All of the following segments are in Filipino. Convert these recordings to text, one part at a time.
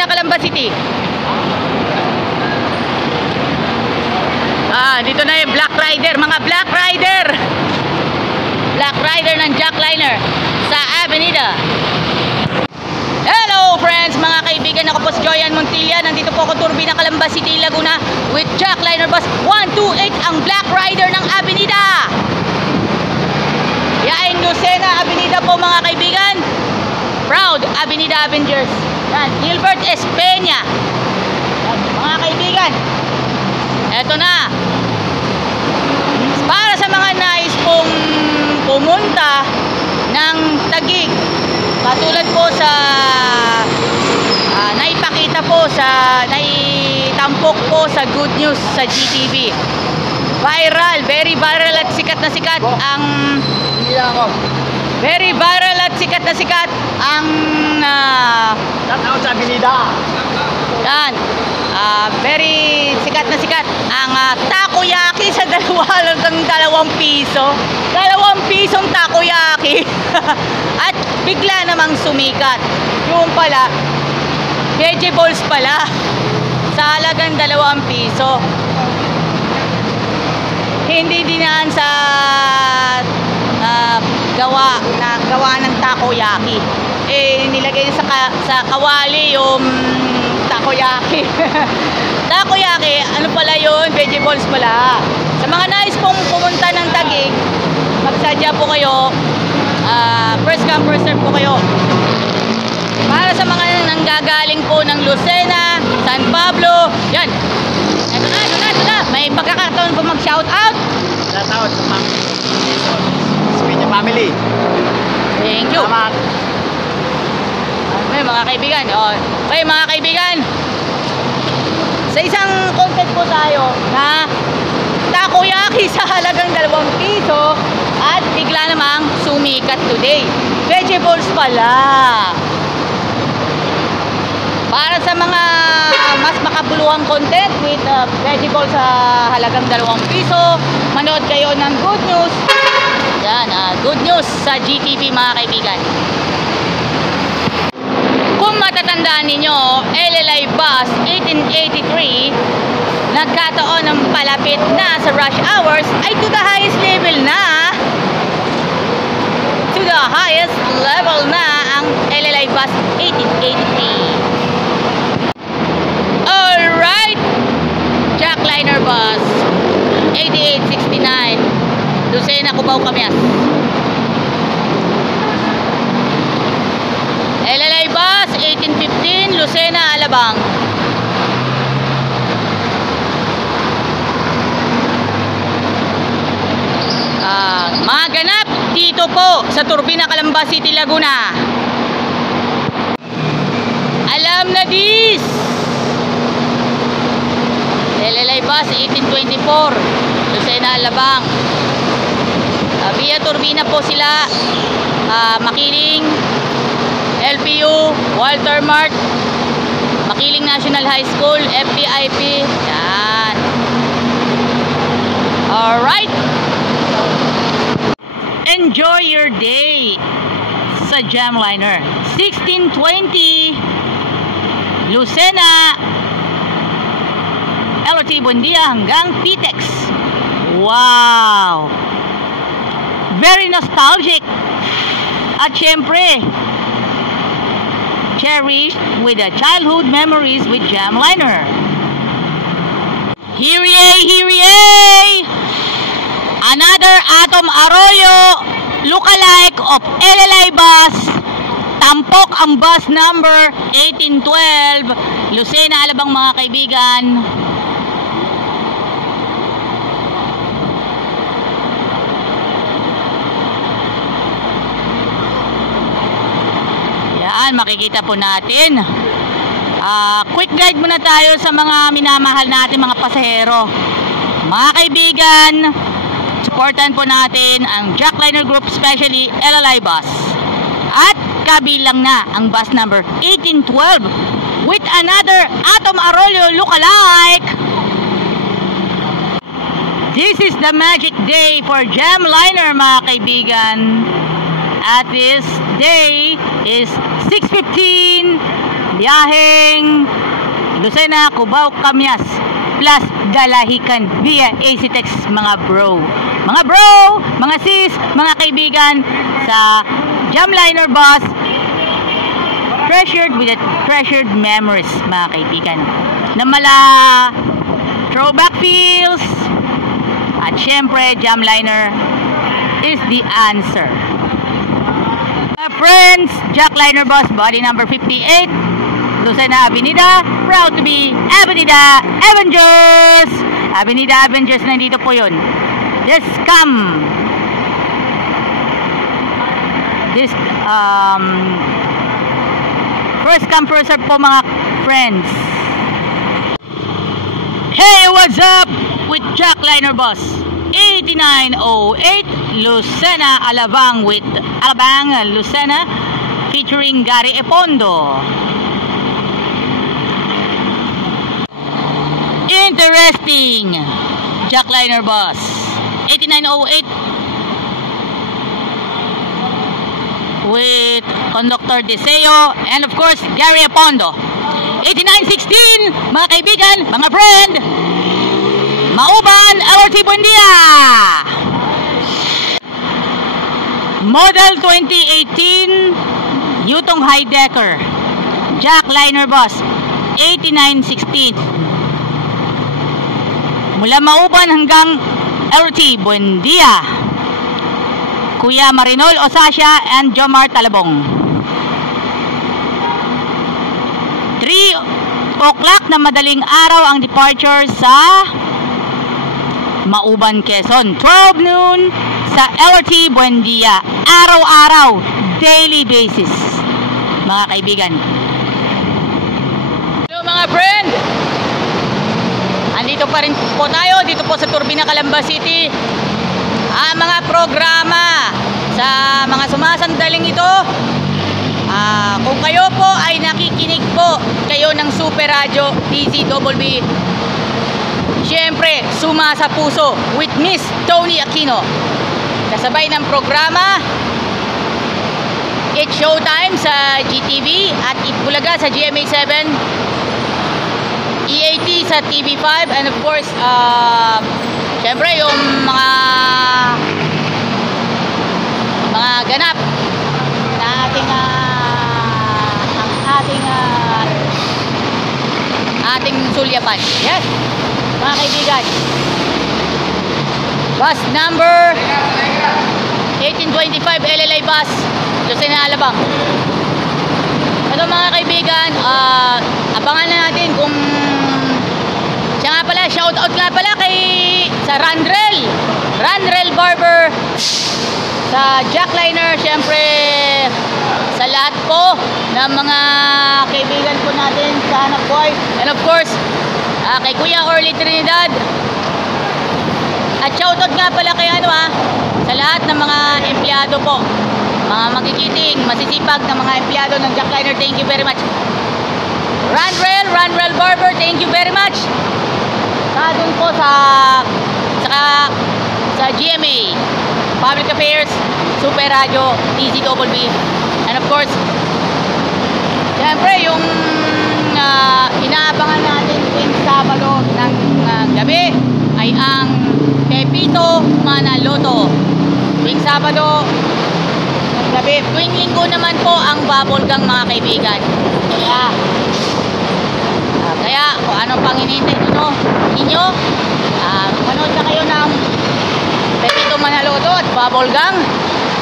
Turbina, Calamba City. Dito na yung Black Rider, mga Black Rider. Black Rider ng Jackliner sa Avenida. Hello friends, mga kaibigan, ako po si Joyan Montilla. Nandito po ako Turbina, Calamba City, Laguna with Jackliner Bus 128, ang Black Rider ng Avenida. Yain Lucena Avenida po mga kaibigan. Proud Avenida Avengers. Yan, Gilbert Espeña. Yan, mga kaibigan, eto na. Para sa mga nais pong pumunta ng Taguig, katulad po sa naipakita po sa naitampok po sa Good News sa GTV. Viral, very viral at sikat na sikat ang very viral at sikat na sikat ang shout sa Avenida. Yan. Very sikat na sikat ang takoyaki sa 2 piso. 2 pisong takoyaki. At bigla namang sumikat. Yung pala, vegetables pala. Sa halagang 2 piso. Hindi dinaan sa gawa ng takoyaki. Nilagay sa kawali yung takoyaki. Takoyaki, ano pala yun? Vegetables pala. Sa mga nais pong pumunta ng Taguig, magsadya po kayo. First come, first serve po kayo. Para sa mga nanggagaling po ng Lucena, San Pablo, yan. Ito na. May pagkakataon po mag-shout out. Shout out sa Espeña family. Thank you. Salamat. Mga kaibigan, okay mga kaibigan, sa isang content po tayo na takoyaki sa halagang 2 piso at bigla namang sumikat today. Vegetables pala. Para sa mga mas makabuluhang content with vegetables sa halagang 2 piso, manood kayo ng Good News. Yan, Good News sa GTV mga kaibigan. Kung matatandaan ninyo, LLI Bus 1883 nagkataon ng palapit na sa rush hours ay to the highest level na. To the highest level na ang LLI Bus 1883. Alright, Jackliner Bus 8869 Lucena, Cubao, Camias. LLI Bus 1815 Lucena, Alabang. Mga ganap dito po sa Turbina, Calamba City, Laguna. Alam na dis. LLI Bus 1824 Lucena, Alabang. Via Turbina po sila. Makiling, LPU, Walter Mart, Makiling National High School, FPIP. Yan. Alright. Enjoy your day sa Jamliner. 1620 Lucena, LRT Buendia hanggang PTEX. Wow! Very nostalgic. At syempre, cherished with the childhood memories with Jamliner. Hear another Atom Arroyo lookalike of LLI Bus. Tampok ang bus number 1812 Lucena, Alabang mga kaibigan. Makikita po natin. Quick guide muna tayo sa mga minamahal natin mga pasahero. Mga kaibigan, supportan po natin ang Jackliner Group, especially LLI Bus. At kabilang na ang bus number 1812 with another Atom Arroyo lookalike. This is the magic day for Jamliner mga kaibigan. At this day is 6:15 biyaheng Lucena, Cubao, Camyas plus Dalahican via AC Text, mga bro, mga sis, mga kaibigan sa Jamliner bus, treasured with the treasured memories, mga kaibigan, na mala throwback feels, at syempre Jamliner is the answer. Friends, Jackliner bus, body number 58, Lucena Avenida, proud to be Avenida Avengers. Avenida Avengers, nandito po yun. This first come first serve po, mga friends. Hey, what's up with Jackliner bus 8908 Lucena Alabang with Alabang Lucena featuring Gary Epondo. Interesting Jackliner bus 8908 with conductor Deseo and of course Gary Epondo. 8916, mga kaibigan, mga friend, Mauban, LRT Buendia. Model 2018 Yutong High-Decker Jackliner bus 8916 mula Mauban hanggang LRT Buendia. Kuya Marinol Osasya and Jomar Talabong. 3 o'clock na madaling araw ang departure sa Mauban, Quezon. 12 noon sa LRT Buendia. Araw-araw, daily basis, mga kaibigan. Hello mga friend! Andito pa rin po tayo, dito po sa Turbina, Calamba City. Mga programa sa mga sumasandaling ito. Kung kayo po ay nakikinig po kayo ng Super Radio DZBB, syempre, Suma sa Puso with Miss Tony Aquino. Kasabay ng programa It's Showtime sa GTV at Itbulaga sa GMA7, EAT sa TV5, and of course, syempre yung mga ganap na ating sulyapan. Yes, mga kaibigan, bus number 1825 LLI bus, Lucena Alabang. Ito mga kaibigan, abangan na natin kung siya nga pala, shout out nga pala sa Ranrel Barber, sa Jackliner, syempre sa lahat po ng mga kaibigan po natin sa Hanap Buhay, and of course kay Kuya Orly Trinidad. At shoutout nga pala kay sa lahat ng mga empleyado po, mga magigiting, masisipag na mga empleyado ng Jackliner. Thank you very much. Ranrel Barber, thank you very much. Doon po sa GMA Public Affairs, Super Radio DZBB, and of course siyempre yung inaabangan natin tuwing Sabado ng gabi ay ang Pepito Manaloto. Tuwing Sabado ng gabi. Tuwing Linggo naman po ang Bubble Gang, mga kaibigan. Kaya kung anong pang hinihintay ninyo, manood na kayo ng Pepito Manaloto at Bubble Gang.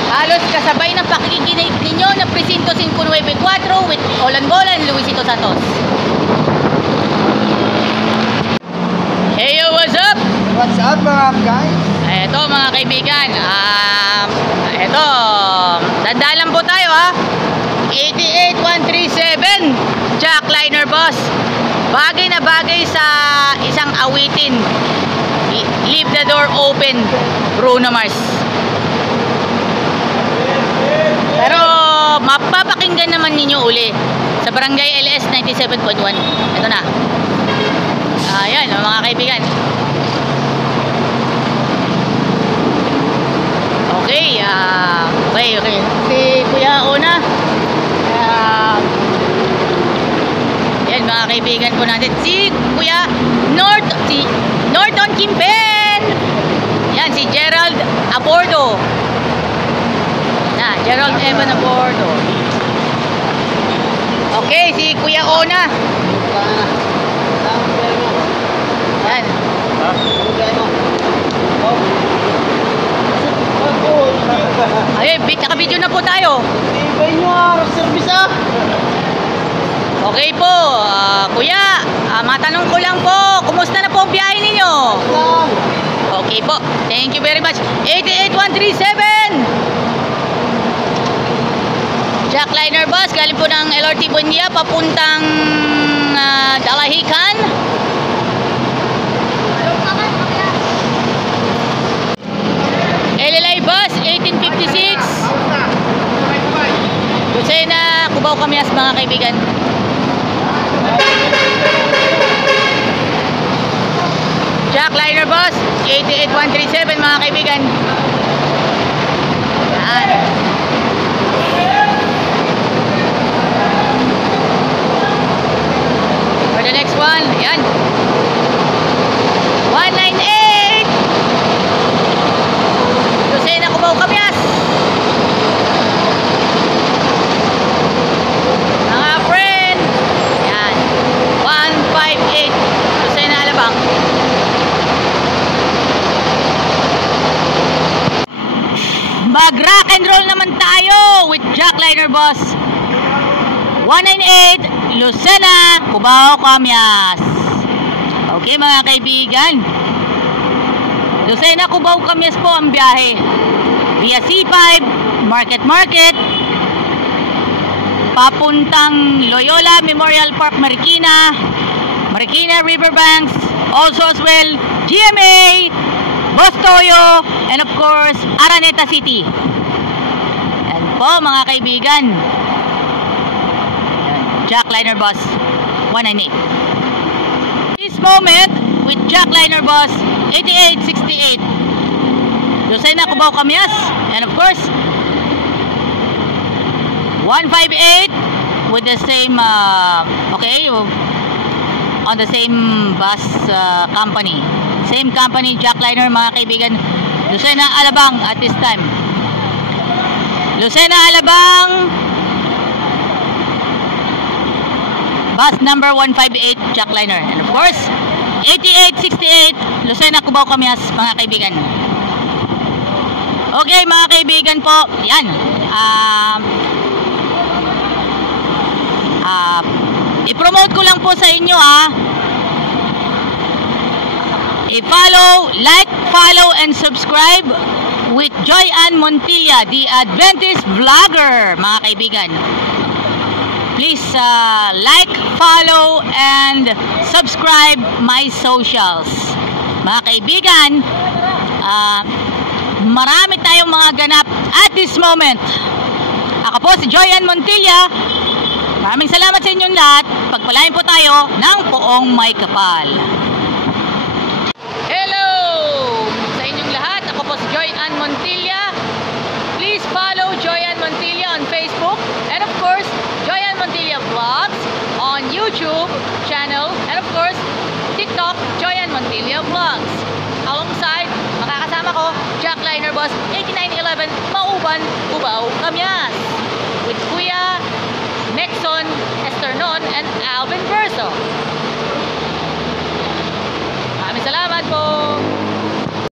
Halos kasabay ng pakikinig ninyo na Presinto 594 with Olan Bolan, Luisito Santos. Hey, what's up? What's up mga guys? Eto mga kaibigan, eto, dandalan po tayo 88137 Jackliner bus. Bagay na bagay sa isang awitin. Leave the door open, Bruno Mars. Pero mapapakinggan naman ninyo uli sa Barangay LS 97.1. Ito na. Ayan mga kaibigan. Okay, okay. Si Kuya Ona, kaibigan po natin, si Kuya Norton Kimben. Yan, si Gerald Abordo. Gerald Evan Abordo. Okay, si Kuya Ona. Yan. Ayun, naka-video na po tayo. Okay po, Kuya, matanong ko lang po, kumusta na po ang biyahe ninyo? Okay po, thank you very much. 88137 Jackliner bus, galing po ng LRT Buendia, papuntang Dalahican. LLI bus, 1856 Lucena, Cubao, Camias, mga kaibigan. Jackliner bus, 88137 mga kaibigan. Yan. For the next one, yan. 198 Lucena, Cubao, Camias. Mga friend, yan. 158 Lucena, Alabang. Mag-rock and roll naman tayo with Jackliner bus. 198 Lucena, Cubao, Camias. Okay mga kaibigan, Lucena, Cubao, Camias po ang biyahe via C5 Market papuntang Loyola Memorial Park, Marikina Riverbanks, also as well GMA, Bostoyo, and of course Araneta City. Yan po mga kaibigan, Jackliner bus 198. This moment with Jackliner bus 8868 Lucena, Cubao, Camias, and of course 158 with the same on the same bus company, same company, Jackliner mga kaibigan. Lucena, Alabang at this time. Lucena, Alabang, bus number 158 Jackliner, and of course 8868 Lucena, Cubao, Camias mga kaibigan. Okay mga kaibigan po, yan. I-promote ko lang po sa inyo i-follow, like, follow and subscribe with Joy Ann Montilla, the Adventist Vlogger mga kaibigan. Please like, follow and subscribe my socials mga kaibigan. Marami tayong mga ganap at this moment. Ako po si Joy Ann Montilla. Maraming salamat sa inyong lahat. Pagpalain po tayo ng poong may kapal. Hello sa inyong lahat. Ako po si Joy Ann Montilla. Please follow Joy Ann Montilla on Facebook, and of course Joy Ann Montilla Vlogs on YouTube channel, and of course TikTok, Joy Ann Montilla Vlogs. Alongside, makakasama ko Jackliner bus 8911 Mauban, Cubao, Camias with Kuya Nexon Esternon and Alvin Verso. Maraming salamat po.